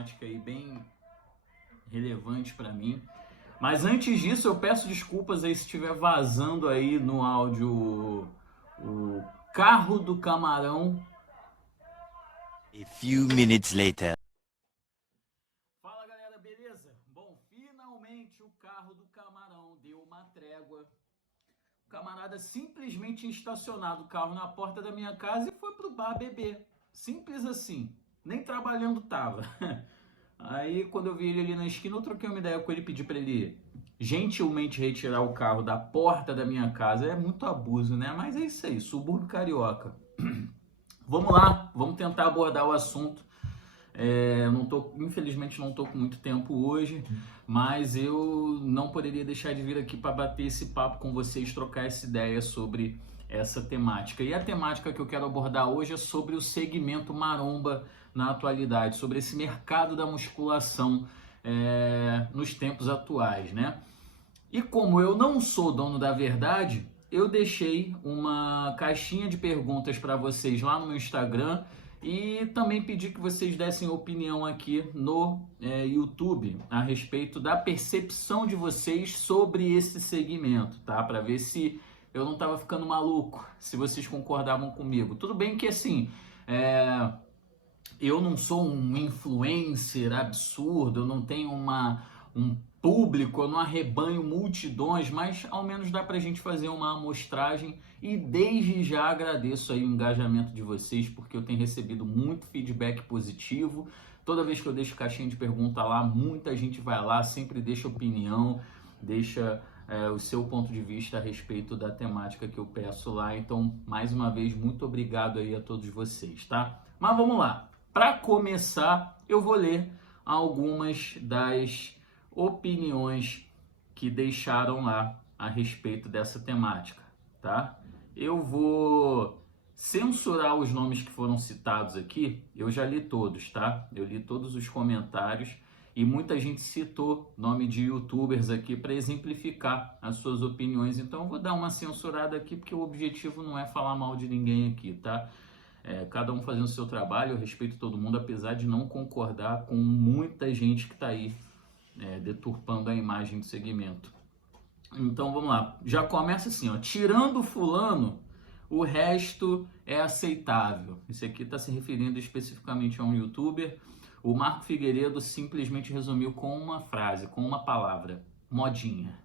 temática aí bem relevante para mim. Mas antes disso, eu peço desculpas aí se estiver vazando aí no áudio o carro do camarão. A few minutes later. Fala galera, beleza? Bom, finalmente o carro do camarão deu uma trégua. O camarada simplesmente tinha estacionado o carro na porta da minha casa e foi pro bar beber. Simples assim. Nem trabalhando tava. Aí quando eu vi ele ali na esquina, eu troquei uma ideia com ele, pedi para ele gentilmente retirar o carro da porta da minha casa. É muito abuso, né? Mas é isso aí, subúrbio carioca. Vamos lá, vamos tentar abordar o assunto. Infelizmente não estou com muito tempo hoje, mas eu não poderia deixar de vir aqui para bater esse papo com vocês, trocar essa ideia sobre essa temática. E a temática que eu quero abordar hoje é sobre o segmento maromba na atualidade, sobre esse mercado da musculação nos tempos atuais, né? E como eu não sou dono da verdade, eu deixei uma caixinha de perguntas para vocês lá no meu Instagram e também pedi que vocês dessem opinião aqui no YouTube a respeito da percepção de vocês sobre esse segmento, tá? Para ver se eu não estava ficando maluco, se vocês concordavam comigo. Tudo bem que assim, eu não sou um influencer absurdo, eu não tenho um público, eu não arrebanho multidões, mas ao menos dá pra gente fazer uma amostragem e desde já agradeço aí o engajamento de vocês, porque eu tenho recebido muito feedback positivo. Toda vez que eu deixo caixinha de pergunta lá, muita gente vai lá, sempre deixa opinião, deixa o seu ponto de vista a respeito da temática que eu peço lá. Então, mais uma vez, muito obrigado aí a todos vocês, tá? Mas vamos lá. Para começar, eu vou ler algumas das opiniões que deixaram lá a respeito dessa temática, tá? Eu vou censurar os nomes que foram citados aqui, eu já li todos, tá? Eu li todos os comentários e muita gente citou nome de youtubers aqui para exemplificar as suas opiniões, então eu vou dar uma censurada aqui porque o objetivo não é falar mal de ninguém aqui, tá? Cada um fazendo o seu trabalho, eu respeito todo mundo, apesar de não concordar com muita gente que está aí deturpando a imagem do segmento. Então vamos lá, já começa assim, ó, tirando fulano, o resto é aceitável. Isso aqui está se referindo especificamente a um youtuber. O Marco Figueiredo simplesmente resumiu com uma frase, com uma palavra, modinha.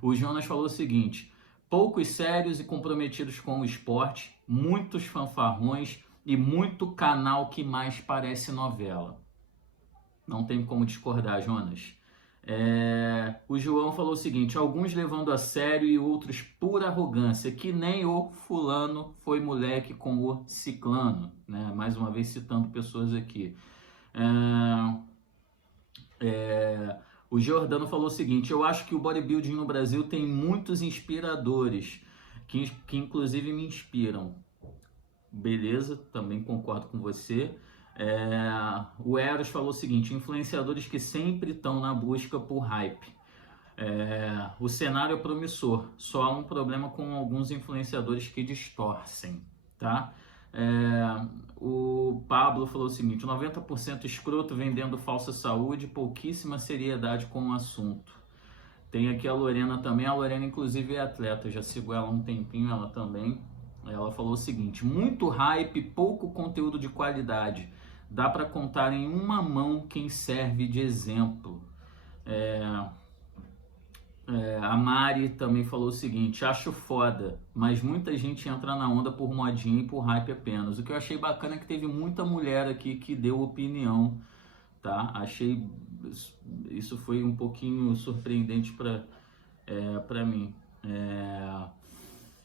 O Jonas falou o seguinte: poucos sérios e comprometidos com o esporte, muitos fanfarrões e muito canal que mais parece novela. Não tem como discordar, Jonas. O João falou o seguinte: alguns levando a sério e outros por arrogância, que nem o fulano foi moleque com o ciclano, né? Mais uma vez citando pessoas aqui. O Giordano falou o seguinte: eu acho que o bodybuilding no Brasil tem muitos inspiradores, que inclusive me inspiram. Beleza, também concordo com você. O Eros falou o seguinte: influenciadores que sempre estão na busca por hype. O cenário é promissor, só há um problema com alguns influenciadores que distorcem, tá? O Pablo falou o seguinte: 90% escroto vendendo falsa saúde, pouquíssima seriedade com o assunto. Tem aqui a Lorena também, a Lorena inclusive é atleta, eu já sigo ela há um tempinho, ela também. Ela falou o seguinte: muito hype, pouco conteúdo de qualidade, dá para contar em uma mão quem serve de exemplo. A Mari também falou o seguinte: acho foda, mas muita gente entra na onda por modinha e por hype apenas. O que eu achei bacana é que teve muita mulher aqui que deu opinião, tá? Achei isso foi um pouquinho surpreendente para mim.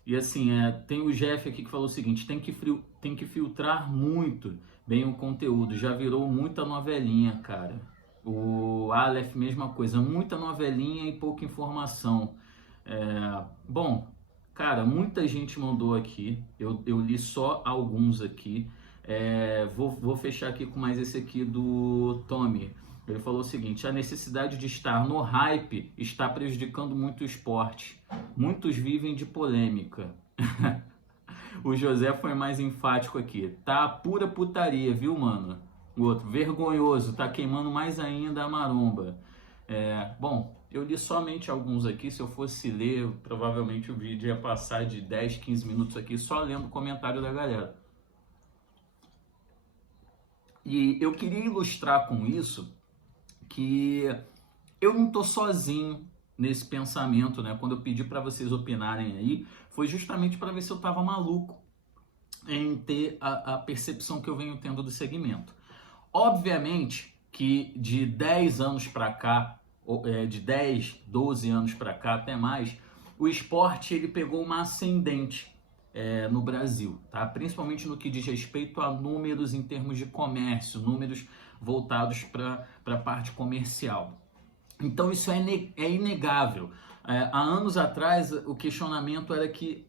E assim, tem o Jeff aqui que falou o seguinte: tem que filtrar muito bem o conteúdo, já virou muita novelinha, cara. O Aleph, mesma coisa, muita novelinha e pouca informação. Bom, cara, muita gente mandou aqui, eu li só alguns aqui. Vou fechar aqui com mais esse aqui do Tommy. Ele falou o seguinte: a necessidade de estar no hype está prejudicando muito o esporte. Muitos vivem de polêmica. O José foi mais enfático aqui. Tá pura putaria, viu, mano? O outro, vergonhoso, tá queimando mais ainda a maromba. Bom, eu li somente alguns aqui. Se eu fosse ler, provavelmente o vídeo ia passar de 10, 15 minutos aqui só lendo o comentário da galera. E eu queria ilustrar com isso que eu não tô sozinho nesse pensamento, né? Quando eu pedi para vocês opinarem aí, foi justamente para ver se eu tava maluco em ter a percepção que eu venho tendo do segmento. Obviamente que de 10 anos para cá, de 10, 12 anos para cá, até mais, o esporte ele pegou uma ascendente no Brasil, tá? Principalmente no que diz respeito a números em termos de comércio, números voltados para a parte comercial. Então isso é inegável. Há anos atrás o questionamento era que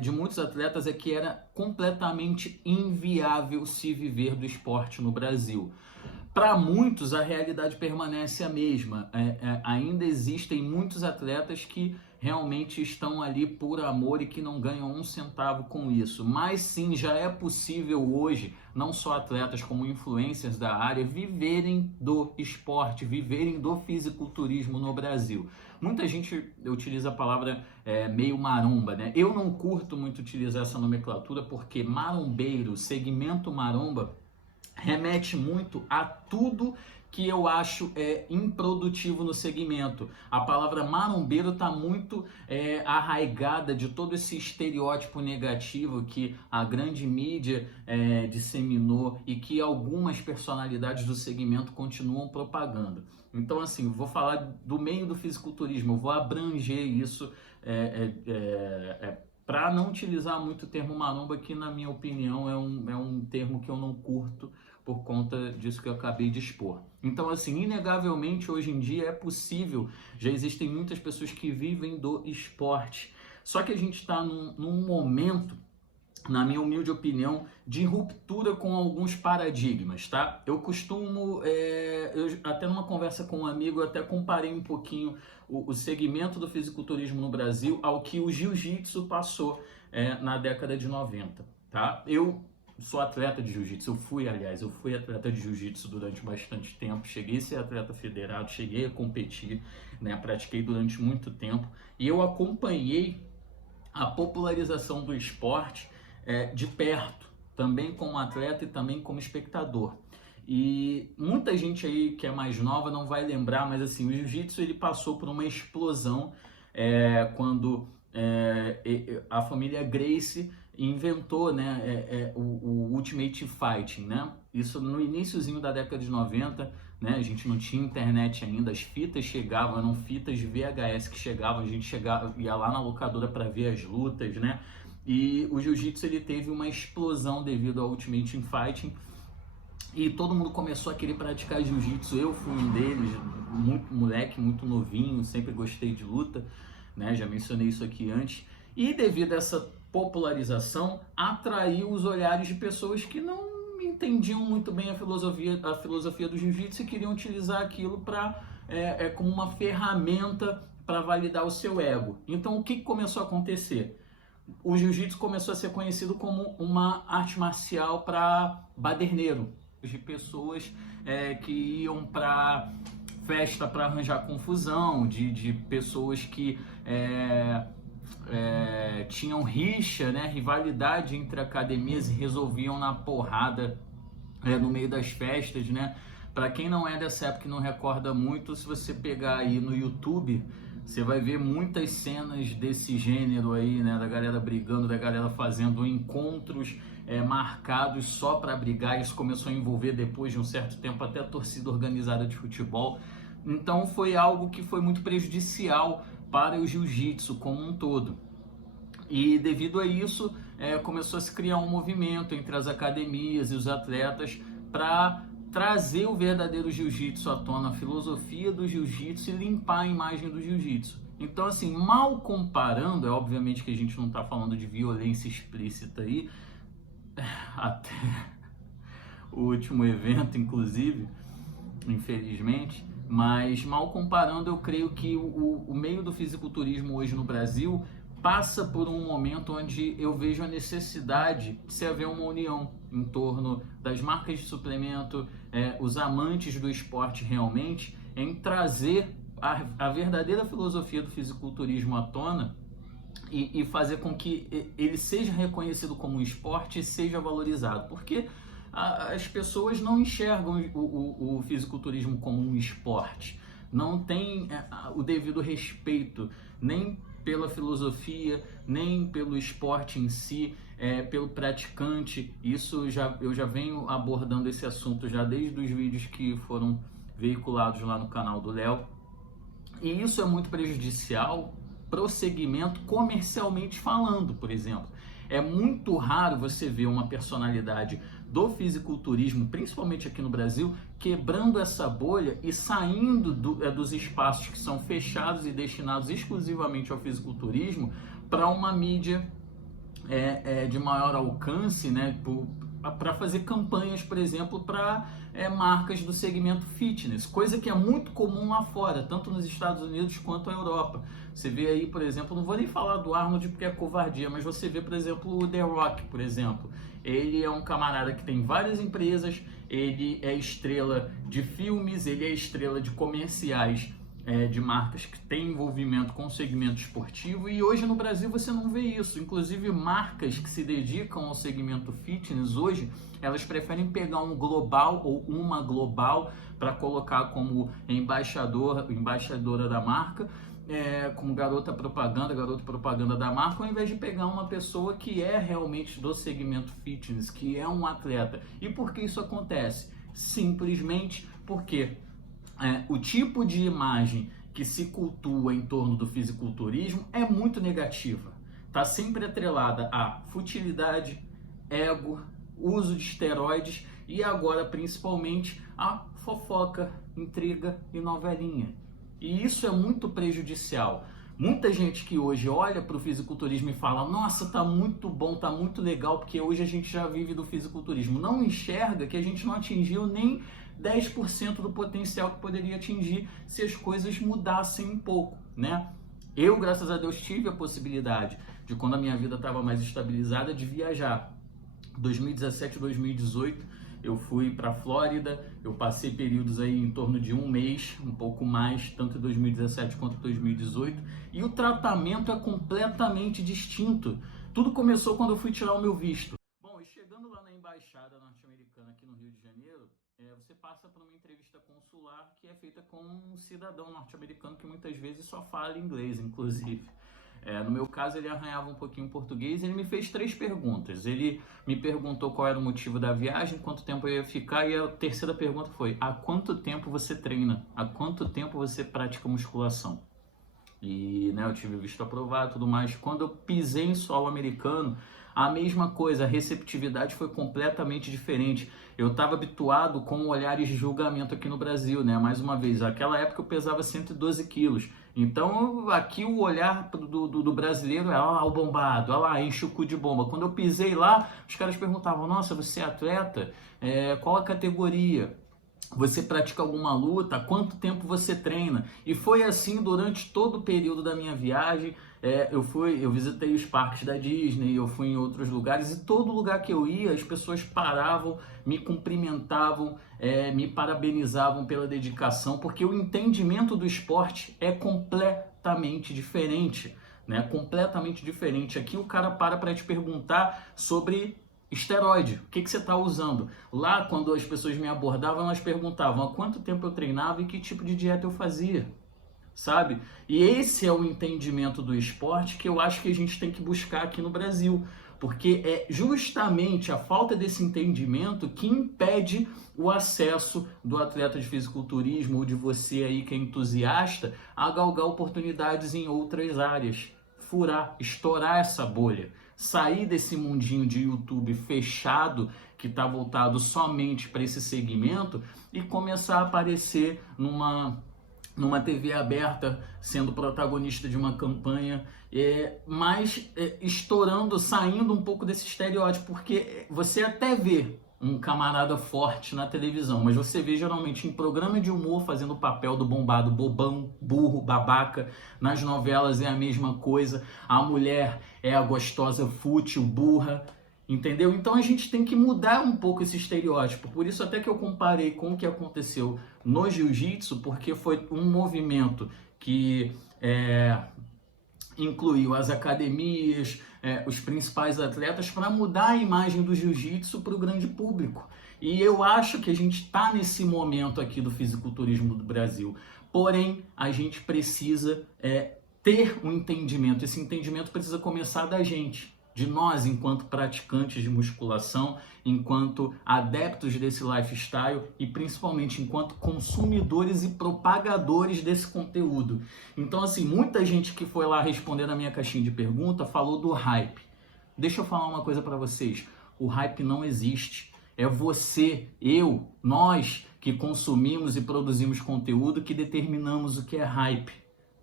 de muitos atletas é que era completamente inviável se viver do esporte no Brasil. Para muitos a realidade permanece a mesma. Ainda existem muitos atletas que realmente estão ali por amor e que não ganham um centavo com isso. Mas sim, já é possível hoje, não só atletas como influencers da área, viverem do esporte, viverem do fisiculturismo no Brasil. Muita gente utiliza a palavra meio maromba, né? Eu não curto muito utilizar essa nomenclatura porque marombeiro, segmento maromba, remete muito a tudo que eu acho improdutivo no segmento. A palavra marombeiro está muito arraigada de todo esse estereótipo negativo que a grande mídia disseminou e que algumas personalidades do segmento continuam propagando. Então, assim, vou falar do meio do fisiculturismo, eu vou abranger isso para não utilizar muito o termo maromba, que na minha opinião é um termo que eu não curto por conta disso que eu acabei de expor. Então, assim, inegavelmente hoje em dia é possível, já existem muitas pessoas que vivem do esporte. Só que a gente está num momento, na minha humilde opinião, de ruptura com alguns paradigmas, tá? Eu costumo, até numa conversa com um amigo, eu até comparei um pouquinho o segmento do fisiculturismo no Brasil ao que o jiu-jitsu passou na década de 90, tá? Eu sou atleta de jiu-jitsu, eu fui atleta de jiu-jitsu durante bastante tempo, cheguei a ser atleta federado, cheguei a competir, né? Pratiquei durante muito tempo e eu acompanhei a popularização do esporte de perto, também como atleta e também como espectador. E muita gente aí que é mais nova não vai lembrar, mas assim, o jiu-jitsu ele passou por uma explosão quando a família Gracie inventou, né, o Ultimate Fighting, né? Isso no iniciozinho da década de 90, né? A gente não tinha internet ainda, as fitas chegavam, eram fitas de VHS que chegavam, a gente ia lá na locadora para ver as lutas, né? E o jiu-jitsu ele teve uma explosão devido ao Ultimate Fighting e todo mundo começou a querer praticar jiu-jitsu. Eu fui um deles, muito moleque, muito novinho, sempre gostei de luta, né? Já mencionei isso aqui antes. E devido a essa popularização, atraiu os olhares de pessoas que não entendiam muito bem a filosofia do jiu-jitsu e queriam utilizar aquilo como uma ferramenta para validar o seu ego. Então, o que começou a acontecer? O jiu-jitsu começou a ser conhecido como uma arte marcial para baderneiro, de pessoas que iam para festa para arranjar confusão, de pessoas que tinham rixa, né, rivalidade entre academias e resolviam na porrada no meio das festas, né? Para quem não é dessa época e não recorda muito, se você pegar aí no YouTube, você vai ver muitas cenas desse gênero aí, né, da galera brigando, da galera fazendo encontros marcados só para brigar. Isso começou a envolver depois de um certo tempo até a torcida organizada de futebol. Então foi algo que foi muito prejudicial para o jiu-jitsu como um todo. E devido a isso, começou a se criar um movimento entre as academias e os atletas para trazer o verdadeiro jiu-jitsu à tona, a filosofia do jiu-jitsu e limpar a imagem do jiu-jitsu. Então, assim, mal comparando, é obviamente que a gente não está falando de violência explícita aí, até o último evento, inclusive, infelizmente, mas mal comparando, eu creio que o meio do fisiculturismo hoje no Brasil passa por um momento onde eu vejo a necessidade de se haver uma união em torno das marcas de suplemento, os amantes do esporte realmente em trazer a verdadeira filosofia do fisiculturismo à tona e fazer com que ele seja reconhecido como um esporte e seja valorizado, porque as pessoas não enxergam o fisiculturismo como um esporte, não tem o devido respeito nem pela filosofia, nem pelo esporte em si, pelo praticante. Isso eu já venho abordando esse assunto já desde os vídeos que foram veiculados lá no canal do Léo, e isso é muito prejudicial para o segmento comercialmente falando, por exemplo. É muito raro você ver uma personalidade do fisiculturismo, principalmente aqui no Brasil, quebrando essa bolha e saindo dos espaços que são fechados e destinados exclusivamente ao fisiculturismo para uma mídia de maior alcance, né, para fazer campanhas, por exemplo, para marcas do segmento fitness, coisa que é muito comum lá fora, tanto nos Estados Unidos quanto na Europa. Você vê aí, por exemplo, não vou nem falar do Arnold porque é covardia, mas você vê, por exemplo, o The Rock, por exemplo. Ele é um camarada que tem várias empresas, ele é estrela de filmes, ele é estrela de comerciais, de marcas que têm envolvimento com o segmento esportivo, e hoje no Brasil você não vê isso. Inclusive marcas que se dedicam ao segmento fitness hoje, elas preferem pegar um global ou uma global para colocar como embaixadora da marca, como garoto propaganda da marca, ao invés de pegar uma pessoa que é realmente do segmento fitness, que é um atleta. E por que isso acontece? Simplesmente porque o tipo de imagem que se cultua em torno do fisiculturismo é muito negativa. Está sempre atrelada a futilidade, ego, uso de esteroides e agora principalmente a fofoca, intriga e novelinha. E isso é muito prejudicial. Muita gente que hoje olha para o fisiculturismo e fala: nossa, tá muito bom, tá muito legal, porque hoje a gente já vive do fisiculturismo. Não enxerga que a gente não atingiu nem 10% do potencial que poderia atingir se as coisas mudassem um pouco, né? Eu, graças a Deus, tive a possibilidade de, quando a minha vida estava mais estabilizada, de viajar. 2017, 2018, eu fui para a Flórida, eu passei períodos aí em torno de um mês, um pouco mais, tanto em 2017 quanto em 2018, e o tratamento é completamente distinto. Tudo começou quando eu fui tirar o meu visto. Bom, e chegando lá na embaixada norte-americana aqui no Rio de Janeiro, você passa por uma entrevista consular que é feita com um cidadão norte-americano que muitas vezes só fala inglês, inclusive. No meu caso, ele arranhava um pouquinho português e ele me fez 3 perguntas. Ele me perguntou qual era o motivo da viagem, quanto tempo eu ia ficar, e a terceira pergunta foi: há quanto tempo você treina? Há quanto tempo você pratica musculação? E eu tive visto aprovado e tudo mais. Quando eu pisei em solo americano, a mesma coisa, a receptividade foi completamente diferente. Eu estava habituado com olhares de julgamento aqui no Brasil, né? Mais uma vez, naquela época eu pesava 112 quilos. Então aqui o olhar do brasileiro é: olha lá o bombado, olha lá, enche o cu de bomba. Quando eu pisei lá, os caras perguntavam: nossa, você é atleta? Qual a categoria? Você pratica alguma luta? Há quanto tempo você treina? E foi assim durante todo o período da minha viagem. Eu visitei os parques da Disney, eu fui em outros lugares, e todo lugar que eu ia, as pessoas paravam, me cumprimentavam, me parabenizavam pela dedicação, porque o entendimento do esporte é completamente diferente, né? Completamente diferente. Aqui o cara para te perguntar sobre esteroide, o que você está usando? Lá, quando as pessoas me abordavam, elas perguntavam há quanto tempo eu treinava e que tipo de dieta eu fazia, sabe? E esse é o entendimento do esporte que eu acho que a gente tem que buscar aqui no Brasil, porque é justamente a falta desse entendimento que impede o acesso do atleta de fisiculturismo ou de você aí que é entusiasta a galgar oportunidades em outras áreas, furar, estourar essa bolha, sair desse mundinho de YouTube fechado que está voltado somente para esse segmento e começar a aparecer numa TV aberta, sendo protagonista de uma campanha, mas estourando, saindo um pouco desse estereótipo, porque você até vê um camarada forte na televisão, mas você vê geralmente em programa de humor fazendo o papel do bombado, bobão, burro, babaca. Nas novelas é a mesma coisa, a mulher é a gostosa fútil, burra. Entendeu? Então a gente tem que mudar um pouco esse estereótipo. Por isso até que eu comparei com o que aconteceu no jiu-jitsu, porque foi um movimento que incluiu as academias, os principais atletas, para mudar a imagem do jiu-jitsu para o grande público. E eu acho que a gente está nesse momento aqui do fisiculturismo do Brasil. Porém, a gente precisa ter um entendimento. Esse entendimento precisa começar da gente, de nós enquanto praticantes de musculação, enquanto adeptos desse lifestyle e principalmente enquanto consumidores e propagadores desse conteúdo. Então, assim, muita gente que foi lá responder na minha caixinha de pergunta falou do hype. Deixa eu falar uma coisa para vocês. O hype não existe. É você, eu, nós que consumimos e produzimos conteúdo que determinamos o que é hype.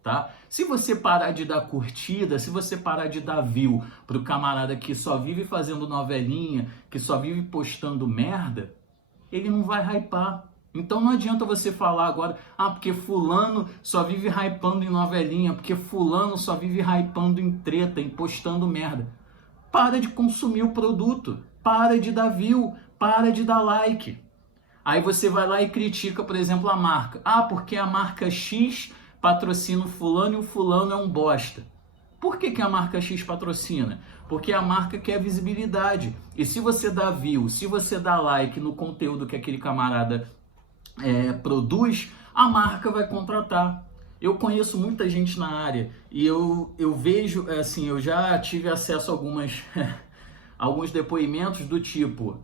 Tá? Se você parar de dar curtida, se você parar de dar view pro camarada que só vive fazendo novelinha, que só vive postando merda, ele não vai hypar. Então não adianta você falar agora, porque fulano só vive hypando em novelinha, porque fulano só vive hypando em treta, em postando merda. Para de consumir o produto, para de dar view, para de dar like. Aí você vai lá e critica, por exemplo, a marca. Porque a marca X patrocina o fulano e o fulano é um bosta. Por que a marca X patrocina? Porque a marca quer visibilidade. E se você dá view, se você dá like no conteúdo que aquele camarada produz, a marca vai contratar. Eu conheço muita gente na área e eu vejo, assim, eu já tive acesso a alguns depoimentos do tipo,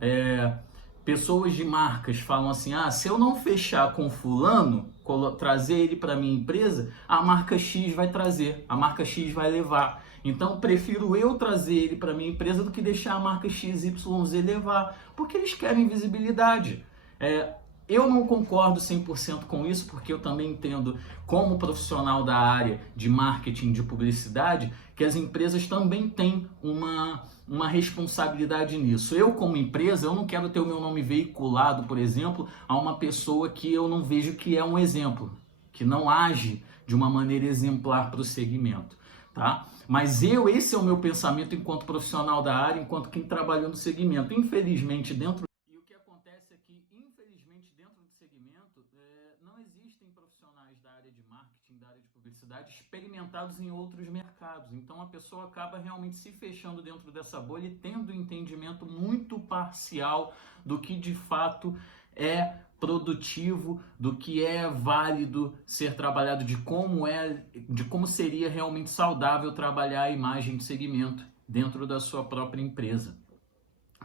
pessoas de marcas falam assim, se eu não fechar com fulano, trazer ele para minha empresa, a marca X vai trazer, a marca X vai levar. Então, prefiro eu trazer ele para minha empresa do que deixar a marca XYZ levar, porque eles querem visibilidade. Eu não concordo 100% com isso, porque eu também entendo, como profissional da área de marketing, de publicidade, que as empresas também têm uma responsabilidade nisso. Eu, como empresa, eu não quero ter o meu nome veiculado, por exemplo, a uma pessoa que eu não vejo que é um exemplo, que não age de uma maneira exemplar para o segmento, tá? Mas esse é o meu pensamento enquanto profissional da área, enquanto quem trabalhou no segmento. Infelizmente, dentro do segmento, não existem profissionais da área de marketing, da área de publicidade experimentados em outros mercados. Então a pessoa acaba realmente se fechando dentro dessa bolha e tendo um entendimento muito parcial do que de fato é produtivo, do que é válido ser trabalhado, de como seria realmente saudável trabalhar a imagem de segmento dentro da sua própria empresa.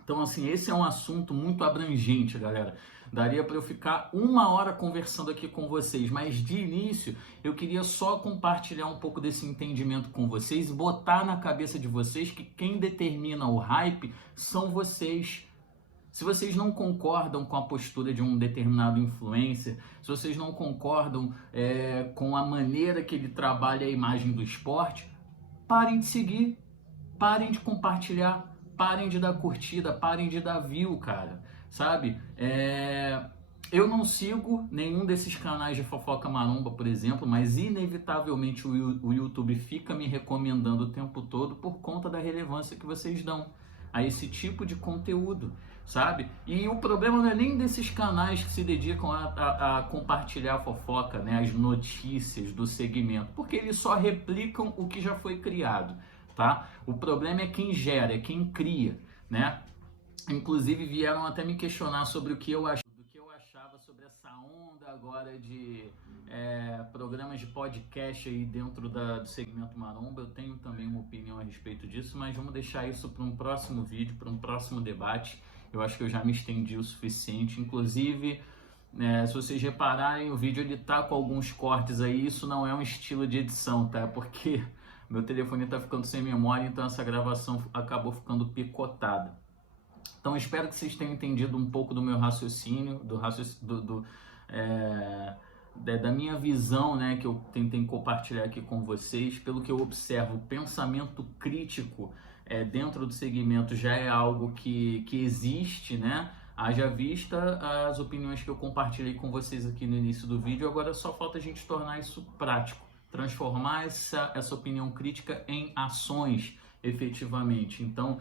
Então, assim, esse é um assunto muito abrangente, galera. Daria para eu ficar 1 hora conversando aqui com vocês, mas de início eu queria só compartilhar um pouco desse entendimento com vocês e botar na cabeça de vocês que quem determina o hype são vocês. Se vocês não concordam com a postura de um determinado influencer, se vocês não concordam com a maneira que ele trabalha a imagem do esporte, parem de seguir, parem de compartilhar. Parem de dar curtida, parem de dar view, cara, sabe? Eu não sigo nenhum desses canais de fofoca maromba, por exemplo, mas inevitavelmente o YouTube fica me recomendando o tempo todo por conta da relevância que vocês dão a esse tipo de conteúdo, sabe? E o problema não é nem desses canais que se dedicam a compartilhar fofoca, né, as notícias do segmento, porque eles só replicam o que já foi criado. Tá? O problema é quem gera, é quem cria, né? Inclusive vieram até me questionar sobre do que eu achava sobre essa onda agora de programas de podcast aí dentro do segmento maromba. Eu tenho também uma opinião a respeito disso, mas vamos deixar isso para um próximo vídeo, para um próximo debate. Eu acho que eu já me estendi o suficiente. Inclusive, se vocês repararem, o vídeo ele tá com alguns cortes aí. Isso não é um estilo de edição, tá? Porque meu telefone está ficando sem memória, então essa gravação acabou ficando picotada. Então espero que vocês tenham entendido um pouco do meu raciocínio, da minha visão, né, que eu tentei compartilhar aqui com vocês. Pelo que eu observo, o pensamento crítico dentro do segmento já é algo que existe, né? Haja vista as opiniões que eu compartilhei com vocês aqui no início do vídeo. Agora só falta a gente tornar isso prático. Transformar essa opinião crítica em ações, efetivamente. Então,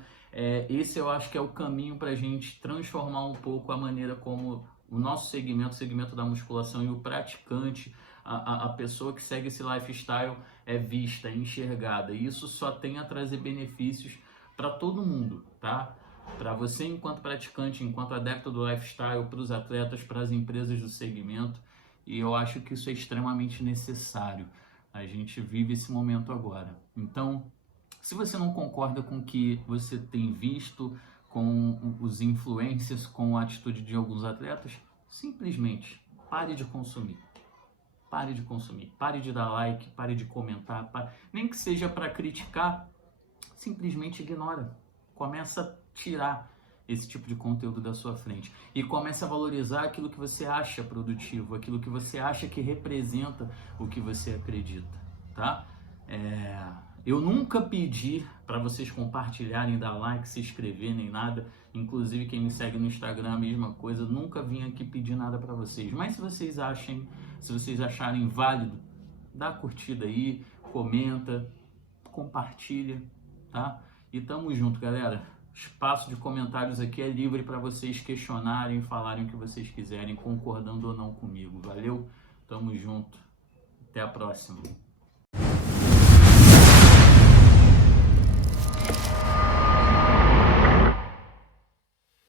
Esse eu acho que é o caminho para a gente transformar um pouco a maneira como o nosso segmento, o segmento da musculação e o praticante, a pessoa que segue esse lifestyle é vista, é enxergada. E isso só tem a trazer benefícios para todo mundo, tá? Para você enquanto praticante, enquanto adepto do lifestyle, para os atletas, para as empresas do segmento. E eu acho que isso é extremamente necessário. A gente vive esse momento agora. Então, se você não concorda com o que você tem visto, com os influencers, com a atitude de alguns atletas, simplesmente pare de consumir. Pare de consumir, pare de dar like, pare de comentar, nem que seja para criticar, simplesmente ignora. Começa a tirar esse tipo de conteúdo da sua frente e começa a valorizar aquilo que você acha produtivo, aquilo que você acha que representa o que você acredita, tá? Eu nunca pedi para vocês compartilharem, dar like, se inscrever, nem nada. Inclusive quem me segue no Instagram a mesma coisa. Nunca vim aqui pedir nada para vocês. Mas se vocês acharem válido, dá curtida aí, comenta, compartilha, tá? E tamo junto, galera. Espaço de comentários aqui é livre para vocês questionarem, falarem o que vocês quiserem, concordando ou não comigo. Valeu? Tamo junto. Até a próxima.